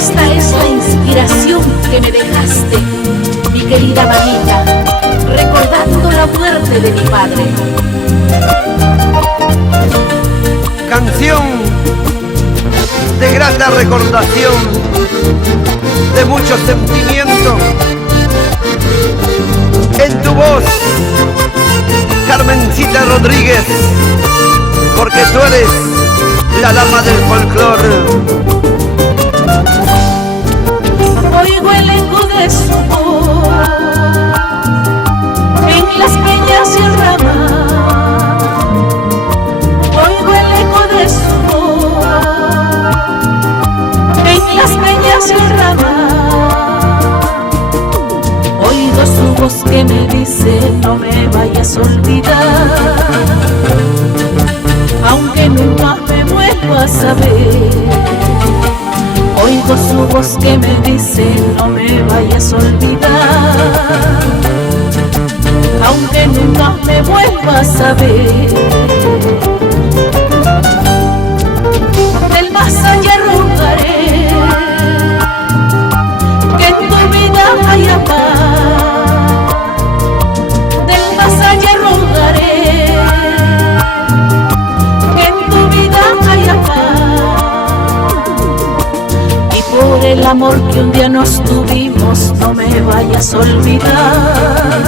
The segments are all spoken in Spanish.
Esta es la inspiración que me dejaste, mi querida mamita, recordando la muerte de mi padre. Canción de grata recordación, de mucho sentimiento. En tu voz, Carmencita Rodríguez, porque tú eres la dama del folclore. Oigo el eco de su voz en las peñas y el ramal. Oigo el eco de su voz en las peñas y el ramal. Oigo su voz que me dice no me vayas a olvidar, aunque nunca me vuelva a saber. Oigo su voz que me dice no me vayas a olvidar, aunque nunca me vuelvas a ver. Del más allá rogaré que en tu vida haya paz. Del más allá rogaré que en tu vida haya paz. Por el amor que un día nos tuvimos, no me vayas a olvidar.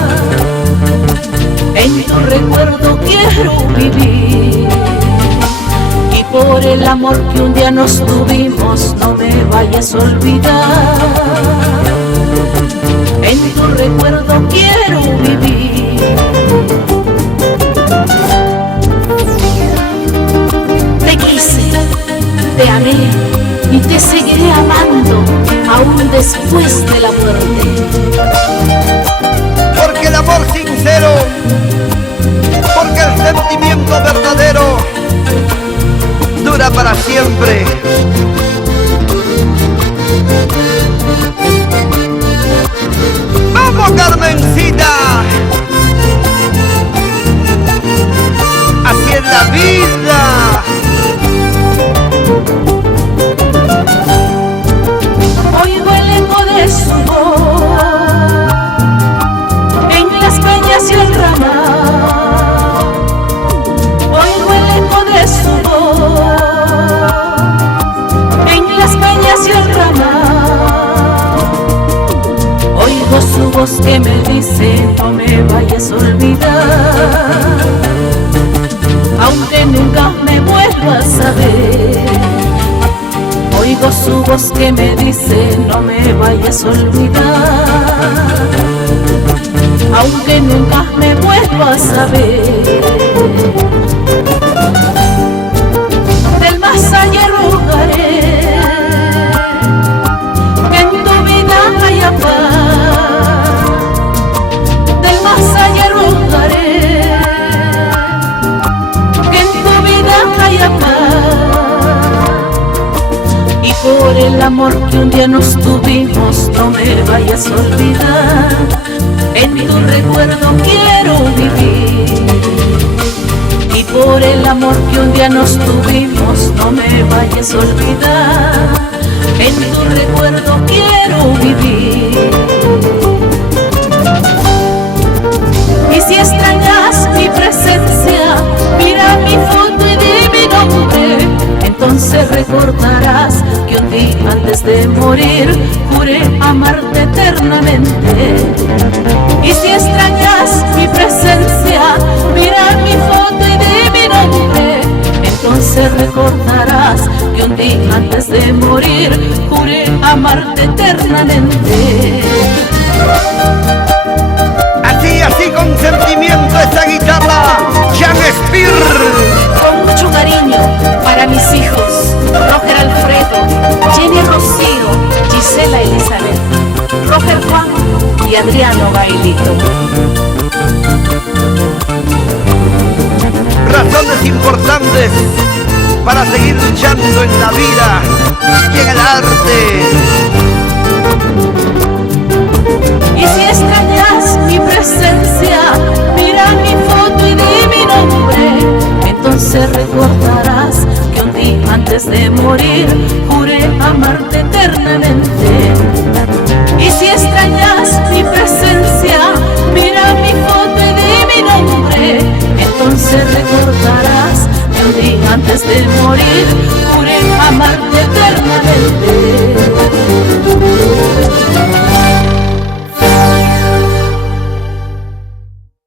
En tu recuerdo quiero vivir. Y por el amor que un día nos tuvimos, no me vayas a olvidar. En tu recuerdo quiero vivir. Te quise, te amé y te seguiré amando aún después de la muerte. Porque el amor sincero, porque el sentimiento verdadero dura para siempre. ¡Vamos, Carmencita! Así es la vida. Oigo el eco de su voz en las peñas y el ramal. Oigo el eco de su voz en las peñas y el ramal. Oigo su voz que me dice no me vayas a olvidar, aunque nunca me vuelvas a ver. Oigo su voz que me dice no me vayas a olvidar, aunque nunca me vuelvas a ver. Del más allá rogaré que en tu vida haya paz. Del más allá rogaré que en tu vida haya paz. Y por el amor que un día nos tuvimos, no me vayas a olvidar. En tu recuerdo quiero vivir. Y por el amor que un día nos tuvimos, no me vayas a olvidar. En tu recuerdo quiero vivir. Y si extrañas mi presencia, mira mi foto y di mi nombre. Entonces recordarás que un día antes de morir juré amarte eternamente. Y si extrañas mi presencia, mira mi foto y di mi nombre. Entonces recordarás que un día antes de morir juré amarte eternamente. Así con sentimiento esta guitarra, Jan Spear. Con mucho cariño para mis hijos, Roger Alfredo, Jenny Rocío, Gisela Elizabeth, Roger Juan y Adriano Bailito. Razones importantes para seguir luchando en la vida y en el arte. Y si extrañas mi presencia, mira mi foto y di mi nombre. Entonces recordarás que un día día antes de morir juré amarte eternamente. Y si extrañas mi presencia, mira mi foto y di mi nombre. Entonces recordarás que un día antes de morir